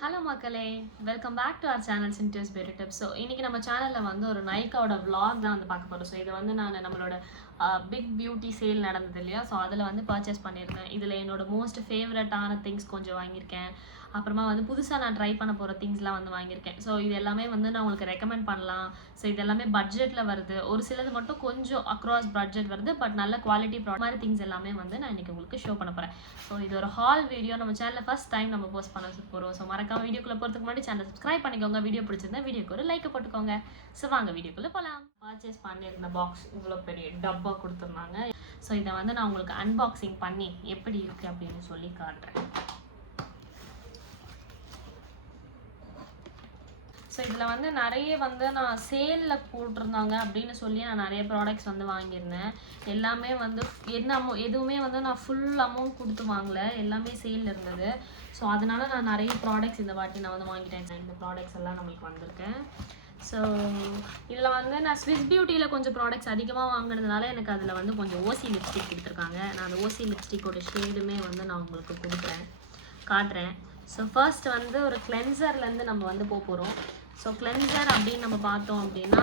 Hello Makkale, welcome back to our channel Sintios Beauty Tips. So இன்னைக்கு நம்ம சேனல்ல வந்து ஒரு நைக்காவோட vlog தான் வந்து பார்க்க போறோம். ஸோ இது வந்து நான் நம்மளோட பிக் பியூட்டி சேல் நடந்தது இல்லையா, ஸோ அதில் வந்து பர்ச்சேஸ் பண்ணியிருந்தேன். இதில் என்னோட மோஸ்ட் ஃபேவரட்டான திங்ஸ் கொஞ்சம் வாங்கியிருக்கேன். அப்புறமா வந்து புதுசாக நான் ட்ரை பண்ண போகிற திங்ஸ்லாம் வந்து வாங்கியிருக்கேன். ஸோ இது எல்லாமே வந்து நான் உங்களுக்கு ரெக்கமெண்ட் பண்ணலாம். ஸோ இது எல்லாமே பட்ஜெட்டில் வருது, ஒரு சிலது மட்டும் கொஞ்சம் அக்ராஸ் பட்ஜெட் வருது, பட் நல்ல குவாலிட்டி ப்ராடக்ட் மாதிரி திங்ஸ் எல்லாமே வந்து நான் இன்றைக்கி உங்களுக்கு ஷோ பண்ண போகிறேன். ஸோ இது ஒரு ஹால் வீடியோ நம்ம சேனலில் ஃபஸ்ட் டைம் நம்ம போஸ்ட் பண்ண போகிறோம். ஸோ மறக்காம வீடியோக்குள்ளே போகிறதுக்கு முன்னாடி சேனல் சப்ஸ்கிரைப் பண்ணிக்கோங்க. வீடியோ பிடிச்சிருந்தா வீடியோக்கு ஒரு லைக் போட்டுக்கோங்க. ஸோ வாங்க வீடியோக்குள்ளே போகலாம். பர்ச்சேஸ் பண்ணியிருந்த பாக்ஸ் இவ்வளோ பெரிய டப்பா கொடுத்துருந்தாங்க. ஸோ இதை வந்து நான் உங்களுக்கு அன்பாக்சிங் பண்ணி எப்படி இருக்குது அப்படின்னு சொல்லி காட்டுறேன். ஸோ இதில் வந்து நிறைய வந்து நான் சேலில் போட்டிருந்தாங்க அப்படின்னு சொல்லி நான் நிறைய ப்ராடக்ட்ஸ் வந்து வாங்கியிருந்தேன். எல்லாமே வந்து எதுவுமே வந்து நான் ஃபுல் அமௌண்ட் கொடுத்து வாங்கலை, எல்லாமே சேலில் இருந்தது. ஸோ அதனால நான் நிறைய ப்ராடக்ட்ஸ் இந்த வாட்டி நான் வந்து வாங்கிட்டேன். இந்த ப்ராடக்ட்ஸ் எல்லாம் நம்மளுக்கு வந்திருக்கேன். ஸோ இதில் வந்து நான் ஸ்விஸ் பியூட்டியில் கொஞ்சம் ப்ராடக்ட்ஸ் அதிகமாக வாங்கினதுனால எனக்கு அதில் வந்து கொஞ்சம் ஓசி லிப்ஸ்டிக் கொடுத்துருக்காங்க. நான் அந்த ஓசி லிப்ஸ்டிக்கோட ஷேடுமே வந்து நான் உங்களுக்கு காட்டுறேன். ஸோ ஃபர்ஸ்ட் வந்து ஒரு கிளென்சர்லேருந்து நம்ம வந்து போகிறோம். ஸோ கிளென்சர் அப்படின்னு நம்ம பார்த்தோம் அப்படின்னா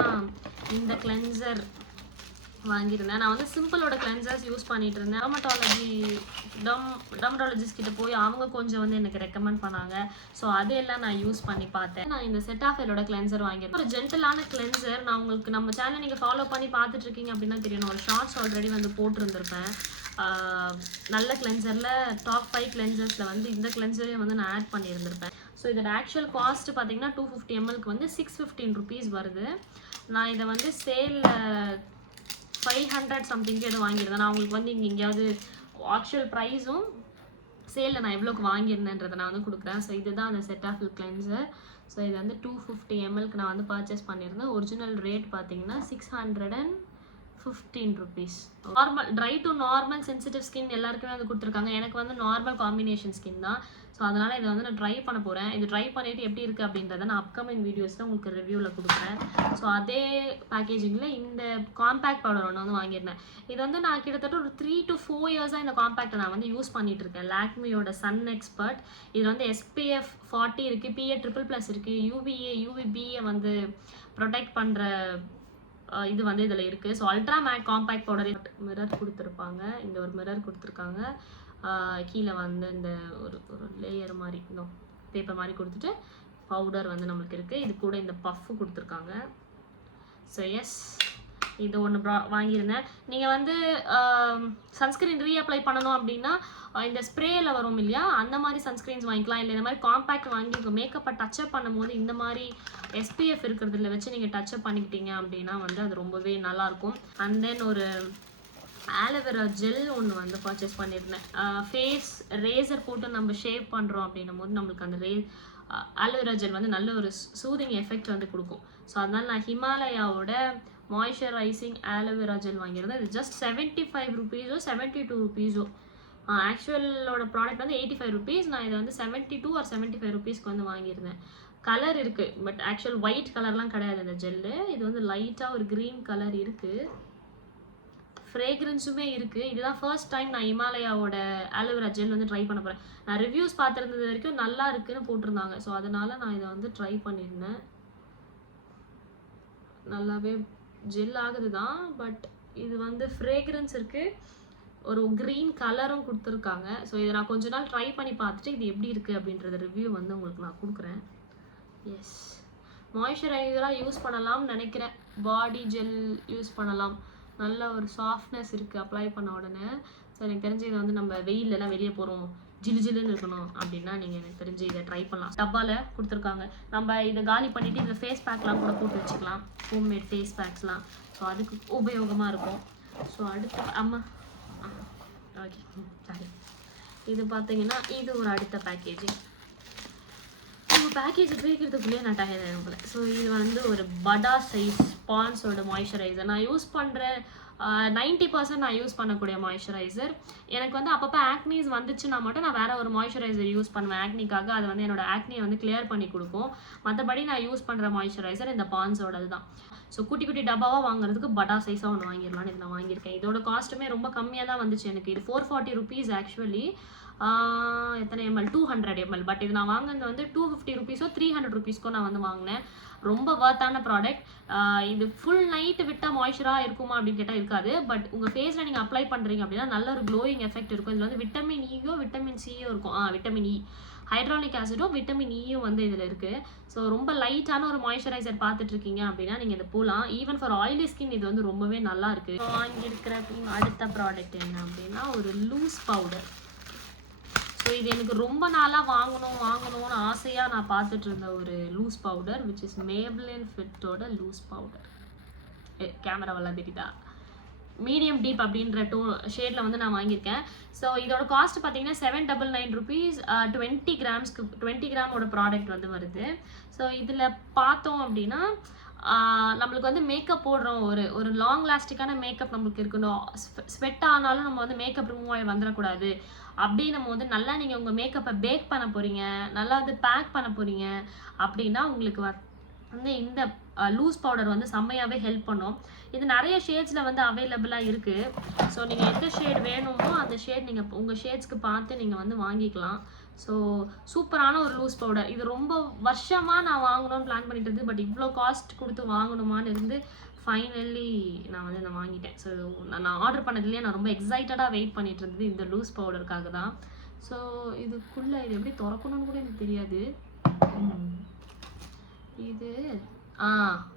இந்த கிளென்சர் வாங்கியிருந்தேன். நான் வந்து சிம்பிளோட கிளென்சர்ஸ் யூஸ் பண்ணிட்டு இருந்தேன். டர்மட்டாலஜிஸ்ட் கிட்ட போய் அவங்க கொஞ்சம் வந்து எனக்கு ரெக்கமெண்ட் பண்ணாங்க. ஸோ அதையெல்லாம் நான் யூஸ் பண்ணி பார்த்தேன். நான் இந்த செட்டாஃபேலோட கிளென்சர் வாங்கியிருந்தேன். ஒரு ஜென்டலான கிளென்சர். நான் உங்களுக்கு நம்ம சேனல் நீங்கள் ஃபாலோ பண்ணி பார்த்துட்டு இருக்கீங்க அப்படின்னா தெரியணும், ஒரு ஷார்ட்ஸ் ஆல்ரெடி வந்து போட்டிருந்திருப்பேன். நல்ல கிளென்சரில் டாப் 5 கிளென்சர்ஸில் வந்து இந்த கிளென்சரையும் வந்து நான் ஆட் பண்ணியிருந்திருப்பேன். ஸோ இதோட ஆக்சுவல் காஸ்ட் பார்த்தீங்கன்னா 250 mlக்கு வந்து 615 rupees வருது. நான் இதை வந்து சேலில் 500 சம்திங்க்கு எதுவும் வாங்கியிருந்தேன். நான் உங்களுக்கு வந்து இங்கே எங்கேயாவது ஆக்சுவல் ப்ரைஸும் சேலில் நான் எவ்வளோக்கு வாங்கியிருந்தேன்றதை நான் வந்து கொடுக்குறேன். ஸோ இதுதான் அந்த செட்டாஃபில் கிளென்சர். ஸோ இது வந்து 250 mlக்கு நான் வந்து பர்ச்சேஸ் பண்ணியிருந்தேன். ஒரிஜினல் ரேட் பார்த்தீங்கன்னா 615 rupees. Normal try to normal sensitive skin எல்லாருக்குமே வந்து கொடுத்துருக்காங்க. எனக்கு வந்து நார்மல் காம்பினேஷன் ஸ்கின் தான். ஸோ அதனால் இதை வந்து நான் ட்ரை பண்ண போகிறேன். இது ட்ரை பண்ணிவிட்டு எப்படி இருக்குது அப்படின்றத நான் அப்கமிங் வீடியோஸில் உங்களுக்கு ரிவ்யூவில் கொடுக்குறேன். ஸோ அதே பேக்கேஜிங்கில் இந்த காம்பேக்ட் பவுடர் ஒன்று வந்து வாங்கியிருந்தேன். இது வந்து நான் கிட்டத்தட்ட ஒரு 3 to 4 இயர்ஸாக இந்த காம்பேக்டை நான் வந்து யூஸ் பண்ணிகிட்டு இருக்கேன். லாக்மியோட சன் எக்ஸ்பர்ட். இது வந்து SPF 40 இருக்குது, PA++ இருக்குது, UVBயை வந்து ப்ரொடெக்ட் பண்ணுற இது வந்து இதில் இருக்குது. So ultra matte compact powder. Mirror கொடுத்துருப்பாங்க, இந்த ஒரு மிரர் கொடுத்துருக்காங்க. கீழே வந்து இந்த ஒரு லேயர் மாதிரி இன்னும் பேப்பர் மாதிரி கொடுத்துட்டு பவுடர் வந்து நம்மளுக்கு இருக்குது. இது கூட இந்த பஃப்பு கொடுத்துருக்காங்க. ஸோ எஸ், இது ஒன்று வாங்கியிருந்தேன். நீங்கள் வந்து சன்ஸ்க்ரீன் ரீஅப்ளை பண்ணணும் அப்படின்னா இந்த ஸ்ப்ரேயில் வரும் இல்லையா, அந்த மாதிரி சன்ஸ்க்ரீன்ஸ் வாங்கிக்கலாம். இல்லை இந்த மாதிரி காம்பேக்ட் வாங்கி மேக்கப்பை டச்சப் பண்ணும்போது இந்த மாதிரி SPF இருக்கிறதுல வச்சு நீங்கள் டச்சப் பண்ணிக்கிட்டீங்க அப்படின்னா வந்து அது ரொம்பவே நல்லாயிருக்கும். அண்ட் தென் ஒரு ஆலோவேரா ஜெல் ஒன்று வந்து பர்ச்சேஸ் பண்ணியிருந்தேன். ஃபேஸ் ரேசர் போட்டு நம்ம ஷேவ் பண்ணுறோம் அப்படின்னும் போது நம்மளுக்கு அந்த ஆலோவேரா ஜெல் வந்து நல்ல ஒரு சூதிங் எஃபெக்ட் வந்து கொடுக்கும். ஸோ அதனால் நான் ஹிமாலயாவோட மாய்ஸ்சரைசிங் ஆலோவேரா ஜெல் வாங்கியிருந்தேன். இது ஜஸ்ட் 75 rupees 72 rupees. ஆக்சுவலோட ப்ராடக்ட் வந்து 85 rupees. நான் இதை வந்து 72 or 75 rupeesக்கு வந்து வாங்கியிருந்தேன். கலர் இருக்குது, பட் ஆக்சுவல் ஒயிட் கலர்லாம் கிடையாது இந்த ஜெல்லு. இது வந்து லைட்டாக ஒரு க்ரீன் கலர் இருக்குது. ஃப்ரேக்ரன்ஸுமே இருக்குது. இதுதான் ஃபர்ஸ்ட் டைம் நான் ஹிமாலயாவோட ஆலோவேரா ஜெல் வந்து ட்ரை பண்ண போகிறேன். நான் ரிவ்யூஸ் பார்த்துருந்தது வரைக்கும் நல்லா இருக்குன்னு போட்டிருந்தாங்க. ஸோ அதனால் நான் இதை வந்து ட்ரை பண்ணியிருந்தேன். நல்லாவே ஜெல் ஆகுது தான், பட் இது வந்து ஃப்ரேக்ரன்ஸ் இருக்குது, ஒரு க்ரீன் கலரும் கொடுத்துருக்காங்க. ஸோ இதை நான் கொஞ்ச நாள் ட்ரை பண்ணி பார்த்துட்டு இது எப்படி இருக்குது அப்படின்றத ரிவ்யூ வந்து உங்களுக்கு நான் கொடுக்குறேன். எஸ், மாய்ஸ்சரைசராக யூஸ் பண்ணலாம்னு நினைக்கிறேன். பாடி ஜெல் யூஸ் பண்ணலாம். நல்ல ஒரு சாஃப்ட்னஸ் இருக்குது அப்ளை பண்ண உடனே. ஸோ எனக்கு தெரிஞ்சு இதை வந்து நம்ம வெயிலெலாம் வெளியே போகிறோம், ஜில்லுன்னு இருக்கணும் அப்படின்னா நீங்கள் எனக்கு தெரிஞ்சு இதை ட்ரை பண்ணலாம். டப்பாவில் கொடுத்துருக்காங்க. நம்ம இதை காலி பண்ணிவிட்டு இதில் ஃபேஸ் பேக்லாம் கூட போட்டு வச்சுக்கலாம், ஹோம்மேட் ஃபேஸ் பேக்ஸ்லாம். ஸோ அதுக்கு உபயோகமாக இருக்கும். ஸோ அடுத்து ஓகே சரி, இது பார்த்தீங்கன்னா இது ஒரு அடுத்த பேக்கேஜிங். பேக்கேஜ் பிரிக்கிறதுக்குள்ளேயே நான் டயர்ட் ஆகிடும் போல. ஸோ இது வந்து ஒரு படா சைஸ் பான்ஸோட மாய்ஸ்சரைசர். நான் யூஸ் பண்ணுற 90% நான் யூஸ் பண்ணக்கூடிய மாய்ஸ்சரைசர். எனக்கு வந்து அப்பப்போ ஆக்னிஸ் வந்துச்சுன்னா மட்டும் நான் வேறு ஒரு மாய்ஸ்சரைசர் யூஸ் பண்ணுவேன் ஆக்னிக்காக. அது வந்து என்னோட ஆக்னியை வந்து கிளியர் பண்ணி கொடுக்கும். மற்றபடி நான் யூஸ் பண்ணுற மாய்ஸ்சரைசர் இந்த பான்ஸோடது தான். ஸோ குட்டி குட்டி டப்பாவாக வாங்குறதுக்கு பட்டா சைஸாக ஒன்று வாங்கிடலான்னு இதில் வாங்கியிருக்கேன். இதோட காஸ்ட்டுமே ரொம்ப கம்மியாக தான் வந்துச்சு எனக்கு. இது 440 rupees ஆக்சுவலி. எத்தனை ml 200 ml. பட் இது நான் வாங்கினது வந்து 250 rupees-ஓ 300 rupees-கோ நான் வந்து வாங்கினேன். ரொம்ப வர்த்தான ப்ராடக்ட். இது ஃபுல் நைட் விட்டால் மாய்ஸ்சராக இருக்குமா அப்படின்னு கேட்டால் இருக்காது. பட் உங்கள் ஃபேஸில் நீங்கள் அப்ளை பண்ணுறீங்க அப்படின்னா நல்ல ஒரு க்ளோயிங் எஃபெக்ட் இருக்கும். இதில் வந்து விட்டமின் ஈயோ விட்டமின் சியோ இருக்கும். விட்டமின் இ, ஹைட்ராலிக் ஆசிடும் விட்டமின் ஈயும் வந்து இதில் இருக்குது. ஸோ ரொம்ப லைட்டான ஒரு மாய்ஸ்சரைசர் பார்த்துட்டு இருக்கீங்க அப்படின்னா நீங்கள் இதை போகலாம். ஈவன் ஃபார் ஆயிலி ஸ்கின் இது வந்து ரொம்பவே நல்லா இருக்குது. வாங்கியிருக்கிற அடுத்த ப்ராடக்ட் என்ன அப்படின்னா ஒரு லூஸ் பவுடர். ஸோ இது எனக்கு ரொம்ப நாளாக வாங்கணும்னு ஆசையாக நான் பார்த்துட்டு இருந்த ஒரு loose powder, which is Maybelline ஃபிட்டோட லூஸ் பவுடர். கேமராவெல்லாம் தெரியுதா? மீடியம் டீப் அப்படின்ற ஷேடில் வந்து நான் வாங்கியிருக்கேன். ஸோ இதோட காஸ்ட் பார்த்தீங்கன்னா 799 rupees. 20 கிராமோட ப்ராடக்ட் வந்து வருது. ஸோ இதில் பார்த்தோம் அப்படின்னா நம்மளுக்கு வந்து மேக்கப் போடுறோம், ஒரு லாங் லாஸ்டிக்கான மேக்கப் நம்மளுக்கு இருக்கணும். ஸ்வெட் ஆனாலும் நம்ம வந்து மேக்கப் ரிமூவ் ஆகி வந்துடக்கூடாது. அப்படி நம்ம வந்து நல்லா நீங்கள் உங்கள் மேக்கப்பை பேக் பண்ண போகிறீங்க, நல்லா வந்து பேக் பண்ண போகிறீங்க அப்படின்னா உங்களுக்கு வந்து இந்த லூஸ் பவுடர் வந்து செம்மையாகவே ஹெல்ப் பண்ணும். இது நிறைய ஷேட்ஸில் வந்து அவைலபிளாக இருக்குது. ஸோ நீங்கள் எந்த ஷேட் வேணுமோ அந்த ஷேட் நீங்கள் உங்கள் ஷேட்ஸ்க்கு பார்த்து நீங்கள் வந்து வாங்கிக்கலாம். ஸோ சூப்பரான ஒரு லூஸ் பவுடர். இது ரொம்ப வருஷமாக நான் வாங்கணும்னு பிளான் பண்ணிட்டு இருந்து, பட் இவ்வளோ காஸ்ட் கொடுத்து வாங்கணுமான்னு இருந்து ஃபைனலி நான் வந்து நான் வாங்கிட்டேன். ஸோ நான் ஆர்டர் பண்ணதுலேயே நான் ரொம்ப எக்ஸைட்டடாக வெயிட் பண்ணிட்டு இருந்தது இந்த லூஸ் பவுடருக்காக தான். ஸோ இதுக்குள்ளே இது எப்படி திறக்கணும்னு கூட எனக்கு தெரியாது. இது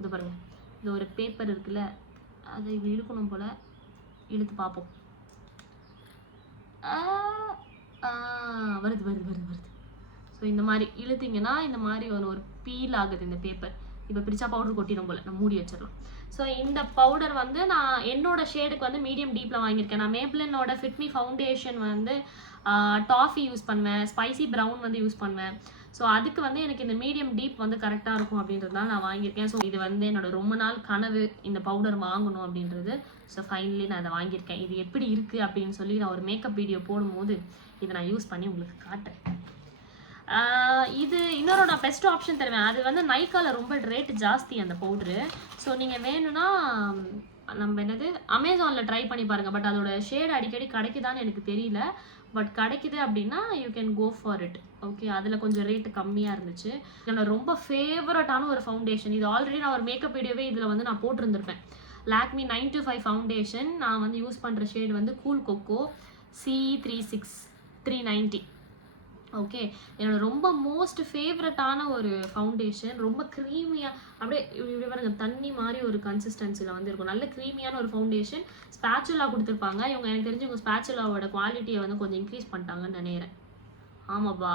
இது பாருங்க, இது ஒரு பேப்பர் இருக்குல்ல, அதை இது இழுக்கணும் போல். இழுத்து பார்ப்போம். வருது வருது வருது வருது. ஸோ இந்த மாதிரி இழுத்தீங்கன்னா இந்த மாதிரி ஒரு பீல் ஆகுது இந்த பேப்பர். இப்போ பிரிச்சா பவுடர் கொட்டிடும் போல், நான் மூடி வச்சிடலாம். ஸோ இந்த பவுடர் வந்து நான் என்னோட ஷேடுக்கு வந்து மீடியம் டீப்பில் வாங்கியிருக்கேன். நான் மேப்ளினோட ஃபிட்மி ஃபவுண்டேஷன் வந்து டாஃபி யூஸ் பண்ணுவேன், ஸ்பைசி ப்ரௌன் வந்து யூஸ் பண்ணுவேன். ஸோ அதுக்கு வந்து எனக்கு இந்த மீடியம் டீப் வந்து கரெக்டாக இருக்கும் அப்படின்றதுனால நான் வாங்கியிருக்கேன். ஸோ இது வந்து என்னோட ரொம்ப நாள் கனவு இந்த பவுடர் வாங்கணும் அப்படின்றது. ஸோ ஃபைனலி நான் அதை வாங்கியிருக்கேன். இது எப்படி இருக்குது அப்படின்னு சொல்லி நான் ஒரு மேக்கப் வீடியோ போடும்போது இதை நான் யூஸ் பண்ணி உங்களுக்கு காட்டுறேன். இது இன்னொரு நான் பெஸ்ட் ஆப்ஷன் தருவேன். அது வந்து நைக்கால ரொம்ப ரேட் ஜாஸ்தி அந்த பவுட்ரு. ஸோ நீங்கள் வேணும்னா நம்ம என்னது அமேசானில் ட்ரை பண்ணி பாருங்கள். பட் அதோட ஷேட் அடிக்கடி கிடைக்குதான்னு எனக்கு தெரியல. பட் கிடைக்குது அப்படின்னா you can go for it. Okay, அதில் கொஞ்சம் ரேட்டு கம்மியாக இருந்துச்சு. என்னோட ரொம்ப ஃபேவரட்டான ஒரு ஃபவுண்டேஷன். இது ஆல்ரெடி நான் ஒரு மேக்கப் வீடியோவே இதில் வந்து நான் போட்டிருந்திருப்பேன். லாக்மி 925 ஃபவுண்டேஷன். நான் வந்து யூஸ் பண்ணுற ஷேட் வந்து கூல் கொக்கோ CE390. ஓகே, என்னோட ரொம்ப மோஸ்ட் ஃபேவரட்டான ஒரு ஃபவுண்டேஷன். ரொம்ப க்ரீமியாக அப்படியே இப்படி பாருங்க, தண்ணி மாதிரி ஒரு கன்சிஸ்டன்சியில் வந்து இருக்கும். நல்ல க்ரீமியான ஒரு ஃபவுண்டேஷன். ஸ்பேச்சுலா கொடுத்துருப்பாங்க இவங்க. எனக்கு தெரிஞ்சு உங்கள் ஸ்பேச்சுலாவோட குவாலிட்டியை வந்து கொஞ்சம் இன்க்ரீஸ் பண்ணிட்டாங்கன்னு நினைக்கிறேன். ஆமாப்பா,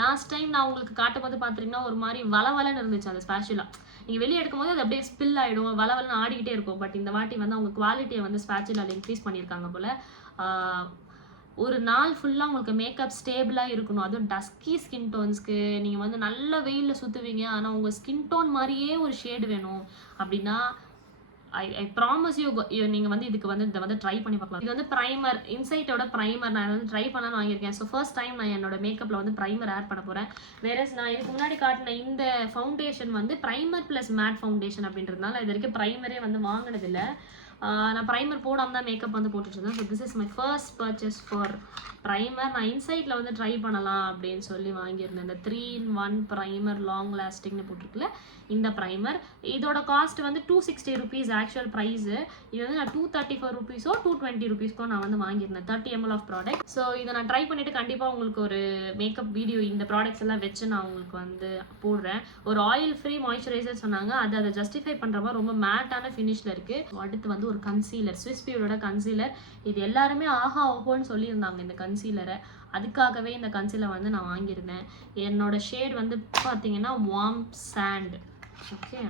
லாஸ்ட் டைம் நான் உங்களுக்கு காட்டும் போது பார்த்துட்டிங்கன்னா ஒரு மாதிரி வளவலன்னு இருந்துச்சு அந்த ஸ்பேச்சுலா. நீங்கள் வெளியே எடுக்கும்போது அது அப்படியே ஸ்பில் ஆகிடும், வளவலன்னு ஆடிக்கிட்டே இருக்கும். பட் இந்த வாட்டி வந்து அவங்க குவாலிட்டியை வந்து ஸ்பேச்சுலாவில் இன்க்ரீஸ் பண்ணியிருக்காங்க போல். ஒரு நாள் ஃபுல்லாக உங்களுக்கு மேக்கப் ஸ்டேபிளாக இருக்கணும். அதுவும் டஸ்கி ஸ்கின் டோன்ஸ்க்கு நீங்கள் வந்து நல்ல வெயிலில் சுற்றுவீங்க, ஆனால் உங்கள் ஸ்கின் டோன் மாதிரியே ஒரு ஷேடு வேணும் அப்படின்னா ஐ ப்ராமிஸ் யூ நீங்கள் வந்து இதுக்கு வந்து இதை வந்து ட்ரை பண்ணி பார்க்கலாம். இது வந்து ப்ரைமர், இன்சைட்டோட ப்ரைமர் நான் வந்து ட்ரை பண்ணலான்னு வாங்கியிருக்கேன். ஸோ ஃபர்ஸ்ட் டைம் நான் என்னோட மேக்கப்பில் வந்து ப்ரைமர் ஆட் பண்ண போகிறேன். வேற நான் இதுக்கு முன்னாடி காட்டின இந்த ஃபவுண்டேஷன் வந்து ப்ரைமர் ப்ளஸ் மேட் ஃபவுண்டேஷன் அப்படின்றதுனால இது வரைக்கும் ப்ரைமரே வந்து வாங்கினதில்லை. நான் ப்ரைமர் போடாமல் தான் மேக்கப் வந்து போட்டுட்டு இருந்தேன். So this is my first purchase for primer. நான் இன்சைட்டில் வந்து ட்ரை பண்ணலாம் அப்படின்னு சொல்லி வாங்கியிருந்தேன். இந்த 3-in-1 ப்ரைமர் லாங் லாஸ்டிங்னு போட்டிருக்குல்ல இந்த ப்ரைமர். இதோட காஸ்ட் வந்து 260 rupees ஆக்சுவல் ப்ரைஸு. இது வந்து நான் 234 rupees-ஓ 220 rupees-கோ நான் வந்து வாங்கியிருந்தேன் 30 ml ஆஃப் ப்ராடக்ட். ஸோ இதை நான் ட்ரை பண்ணிவிட்டு கண்டிப்பாக உங்களுக்கு ஒரு மேக்கப் வீடியோ இந்த ப்ராடக்ட்ஸ் எல்லாம் வச்சு நான் உங்களுக்கு வந்து போடுறேன். ஒரு ஆயில் ஃப்ரீ மாய்ஸ்சரைசர் சொன்னாங்க, அதை ஜஸ்டிஃபை பண்ணுற மாதிரி ரொம்ப மேட்டான ஃபினிஷில் இருக்குது. அடுத்து வந்து ஒரு கன்சீலர், ஸ்விஸ் பியூரோட கன்சீலர். இது எல்லாருமே ஓஹோன்னு சொல்லியிருந்தாங்க இந்த கன்சீலரை. அதுக்காகவே இந்த கன்சீலர் வந்து நான் வாங்கியிருந்தேன். என்னோட ஷேட் வந்து பார்த்தீங்கன்னா வார்ம் சாண்ட். ஓகே,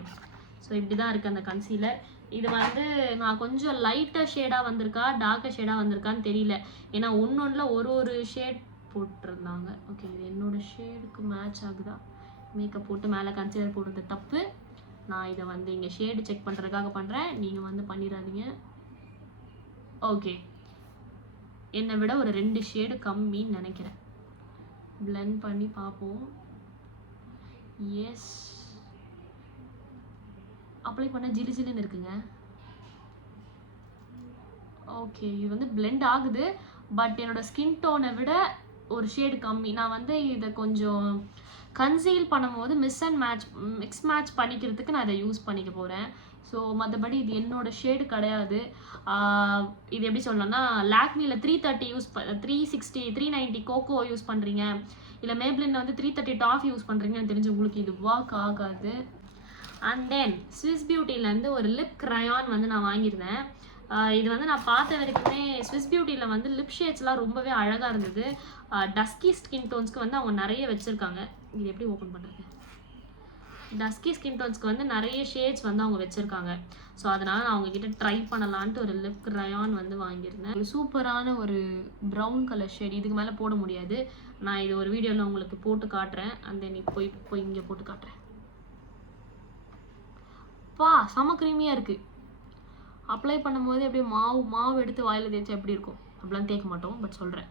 ஸோ இப்படி தான் இருக்குது அந்த கன்சீலர். இது வந்து நான் கொஞ்சம் லைட்டாக ஷேடாக வந்திருக்கா டார்க்கர் ஷேடாக வந்திருக்கான்னு தெரியல. ஏன்னா ஒன்னொன்றில் ஒரு ஷேட் போட்டிருந்தாங்க. ஓகே, இது என்னோட ஷேடுக்கு மேட்ச் ஆகுதா? மேக்கப் போட்டு மேலே கன்சீலர் போடுறது தப்பு. நான் இதை வந்து இங்கே ஷேடு செக் பண்ணுறதுக்காக பண்ணுறேன், நீங்கள் வந்து பண்ணிடாதீங்க. ஓகே, என்னை விட ஒரு 2 ஷேடு கம்மின்னு நினைக்கிறேன். பிளெண்ட் பண்ணி பார்ப்போம். எஸ், அப்ளை பண்ண ஜிலு ஜிலுன்னு இருக்குங்க. ஓகே, இது வந்து பிளெண்ட் ஆகுது, பட் என்னோட ஸ்கின் டோனை விட ஒரு ஷேடு கம்மி. நான் வந்து இதை கொஞ்சம் கன்சீல் பண்ணும்போது மிக்ஸ் மேட்ச் பண்ணிக்கிறதுக்கு நான் இதை யூஸ் பண்ணிக்க போகிறேன். ஸோ மற்றபடி இது என்னோட ஷேடு கிடையாது. இது எப்படி சொல்லணும்னா, லாக்மியில் 330 யூஸ் 360 390 கோகோ யூஸ் பண்ணுறீங்க, இல்லை மேப்ளினில் வந்து 330 டாஃப் யூஸ் பண்ணுறீங்கன்னு தெரிஞ்சு உங்களுக்கு இது ஒர்க் ஆகாது. அண்ட் தென் ஸ்விஸ் பியூட்டிலேருந்து ஒரு லிப் க்ரையான் வந்து நான் வாங்கியிருந்தேன். இது வந்து நான் பார்த்த வரைக்குமே ஸ்விஸ் பியூட்டியில் வந்து லிப் ஷேட்ஸ்லாம் ரொம்பவே அழகாக இருந்தது. டஸ்கி ஸ்கின் டோன்ஸ்க்கு வந்து அவங்க நிறைய வச்சுருக்காங்க. இது எப்படி ஓப்பன் பண்ணுறது? டஸ்கி ஸ்கின் டோன்ஸ்க்கு வந்து நிறைய ஷேட்ஸ் வந்து அவங்க வச்சுருக்காங்க. ஸோ அதனால் நான் அவங்கக்கிட்ட ட்ரை பண்ணலான்ட்டு ஒரு லிப் க்ரையான் வந்து வாங்கியிருந்தேன். ஒரு சூப்பரான ஒரு ப்ரௌன் கலர் ஷேட். இதுக்கு மேலே போட முடியாது. நான் இது ஒரு வீடியோவில் உங்களுக்கு போட்டு காட்டுறேன். அண்ட் தென் போய் இங்கே போட்டு காட்டுறேன். செம க்ரீமியாக இருக்குது. அப்ளை பண்ணும்போது அப்படியே மாவு எடுத்து வாயில் தேய்ச்சா எப்படி இருக்கும் அப்படிலாம் தேய்க்க மாட்டோம், பட் சொல்கிறேன்.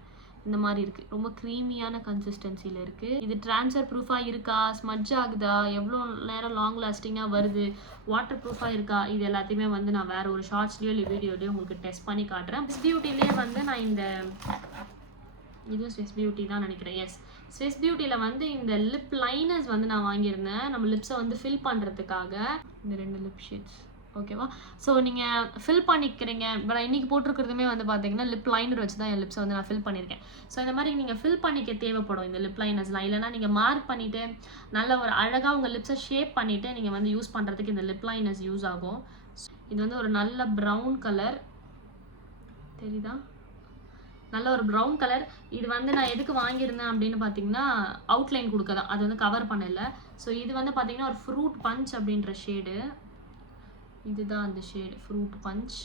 இந்த மாதிரி இருக்குது. ரொம்ப க்ரீமியான கன்சிஸ்டன்சியில் இருக்குது. இது ட்ரான்ஸ்ஃபர் ப்ரூஃபாக இருக்கா, ஸ்மட்ஜ் ஆகுதா, எவ்வளோ நேரம் லாங் லாஸ்டிங்காக வருது, வாட்டர் ப்ரூஃபாக இருக்கா, இது எல்லாத்தையுமே வந்து நான் வேறு ஒரு ஷார்ட்ஸ்லேயோ இல்லை வீடியோலையோ உங்களுக்கு டெஸ்ட் பண்ணி காட்டுறேன். ஸ்விஸ் பியூட்டிலேயே வந்து நான் இதுவும் ஸ்விஸ் பியூட்டி தான் நினைக்கிறேன். எஸ், ஸ்விஸ் பியூட்டியில் வந்து இந்த லிப் லைனர்ஸ் வந்து நான் வாங்கியிருந்தேன். நம்ம லிப்ஸை வந்து ஃபில் பண்ணுறதுக்காக. இந்த 2 லிப் ஷேட்ஸ் ஓகேவா. ஸோ நீங்கள் ஃபில் பண்ணிக்கிறீங்க. இப்போ நான் இன்றைக்கி போட்டிருக்கிறதுமே வந்து பார்த்தீங்கன்னா லிப் லைனர் வச்சு தான் என் லிப்ஸை வந்து நான் ஃபில் பண்ணியிருக்கேன். ஸோ இந்த மாதிரி நீங்கள் ஃபில் பண்ணிக்க தேவைப்படும் இந்த லிப் லைனர்ஸ்லாம். இல்லைனா நீங்கள் மார்க் பண்ணிவிட்டு நல்ல ஒரு அழகாக உங்கள் லிப்ஸை ஷேப் பண்ணிவிட்டு நீங்கள் வந்து யூஸ் பண்ணுறதுக்கு இந்த லிப் லைனர்ஸ் யூஸ் ஆகும். இது வந்து ஒரு நல்ல ப்ரௌன் கலர் தெரியுதா, நல்ல ஒரு ப்ரௌன் கலர். இது வந்து நான் எதுக்கு வாங்கியிருந்தேன் அப்படின்னு பார்த்தீங்கன்னா அவுட்லைன் கொடுக்க தான், அது வந்து கவர் பண்ணல. ஸோ இது வந்து பார்த்தீங்கன்னா ஒரு ஃப்ரூட் பஞ்ச் அப்படின்ற ஷேடு. இதுதான் அந்த ஷேடு ஃப்ரூட் பஞ்ச்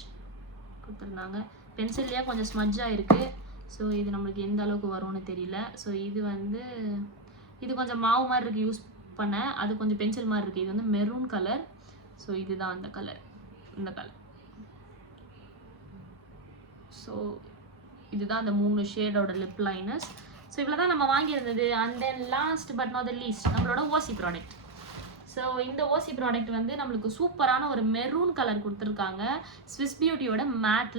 கொடுத்துருந்தாங்க. பென்சில்லையே கொஞ்சம் ஸ்மட்ஜாக இருக்குது. ஸோ இது நம்மளுக்கு எந்த அளவுக்கு வரும்னு தெரியல. ஸோ இது வந்து இது கொஞ்சம் மாவு மாதிரி இருக்குது யூஸ் பண்ண, அது கொஞ்சம் பென்சில் மாதிரி இருக்குது. இது வந்து மெரூன் கலர். ஸோ இதுதான் அந்த கலர், இந்த கலர். ஸோ இதுதான் அந்த 3 ஷேடோட லிப் லைனர்ஸ். ஸோ இவ்வளோ தான் நம்ம வாங்கியிருந்தது. And then last but not the least நம்மளோட ஓசி ப்ராடக்ட். ஸோ இந்த ஓசி ப்ராடக்ட் வந்து நம்மளுக்கு சூப்பரான ஒரு மெரூன் கலர் கொடுத்துருக்காங்க. ஸ்விஸ் பியூட்டியோட matte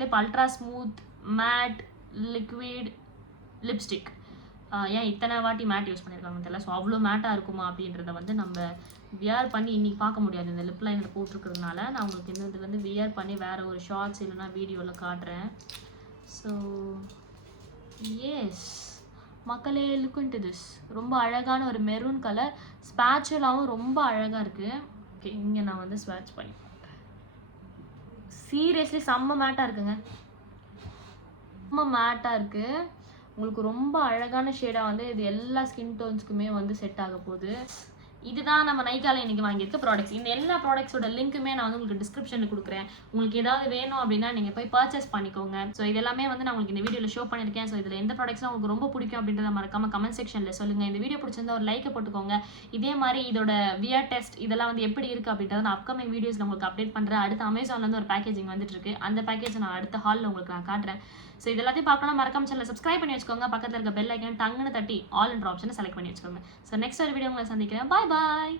lip ultra smooth matte liquid lipstick. ஏன் இத்தனை வாட்டி மேட் யூஸ் பண்ணியிருக்காங்கன்னு தெரியல. ஸோ அவ்வளோ மேட்டாக இருக்குமா அப்படின்றத வந்து நம்ம வியர் பண்ணி இன்றைக்கி பார்க்க முடியாது இந்த லிப் லைனர் போட்டிருக்கிறதுனால. நான் உங்களுக்கு இது வந்து வியர் பண்ணி வேறு ஒரு ஷார்ட்ஸ் இல்லைனா வீடியோவில் காட்டுறேன். ஸோ எஸ் மக்களே, லுக் இன்டு திஸ். ரொம்ப அழகான ஒரு மெரூன் கலர். ஸ்பேச்சுலாவும் ரொம்ப அழகாக இருக்குது. ஓகே, இங்கே நான் வந்து ஸ்வாட்ச் பண்ணி சீரியஸ்லி செம்ம மேட்டாக இருக்குங்க. செம்ம மேட்டாக இருக்குது. உங்களுக்கு ரொம்ப அழகான ஷேடாக வந்து இது எல்லா ஸ்கின் டோன்ஸ்க்குமே வந்து செட் ஆக போகுது. இதுதான் நம்ம நைக்கால இன்னைக்கு வாங்கியிருக்க ப்ராடக்ட்ஸ். இந்த எல்லா ப்ராடக்ட்ஸோட லிங்க்குமே நான் வந்து உங்களுக்கு டிஸ்கிரிப்ஷனில் கொடுக்குறேன். உங்களுக்கு ஏதாவது வேணும் அப்படின்னா நீங்கள் போய் பர்ச்சேஸ் பண்ணிக்கோங்க. ஸோ இது எல்லாமே வந்து நான் உங்களுக்கு இந்த வீடியோவில் ஷோ பண்ணியிருக்கேன். ஸோ இதில் எந்த ப்ராடக்ட்ஸ்லாம் உங்களுக்கு ரொம்ப பிடிக்கும் அப்படின்றத மறக்காம கமெண்ட் செக்ஷனில் சொல்லுங்கள். இந்த வீடியோ பிடிச்சிருந்தா ஒரு லைக்கை போட்டுக்கோங்க. இதே மாதிரி இதோட வியர் டெஸ்ட் இதெல்லாம் வந்து எப்படி இருக்குது அப்படின்றத நான் அப்கமிங் வீடியோஸில் உங்களுக்கு அப்டேட் பண்ணுறேன். அடுத்து அமேசான்லேருந்து ஒரு பேக்கேஜிங் வந்துட்டு இருக்கு. அந்த பேக்கேஜை நான் அடுத்த ஹாலில் உங்களுக்கு நான் காட்டுறேன். ஸோ இது எல்லாத்தையும் பார்க்கணும் மறக்காம சேனலை சப்ஸ்கிரைப் பண்ணி வச்சுக்கோங்க. பக்கத்தில் இருக்க பெல் ஐக்கன் டங்குன்னு தட்டி ஆல் என்ற ஆப்ஷனை செலக்ட் பண்ணி வச்சுக்கோங்க. ஸோ நெக்ஸ்ட் ஒரு வீடியோ உங்களை சந்திக்கிறேன். பாய் பாய்.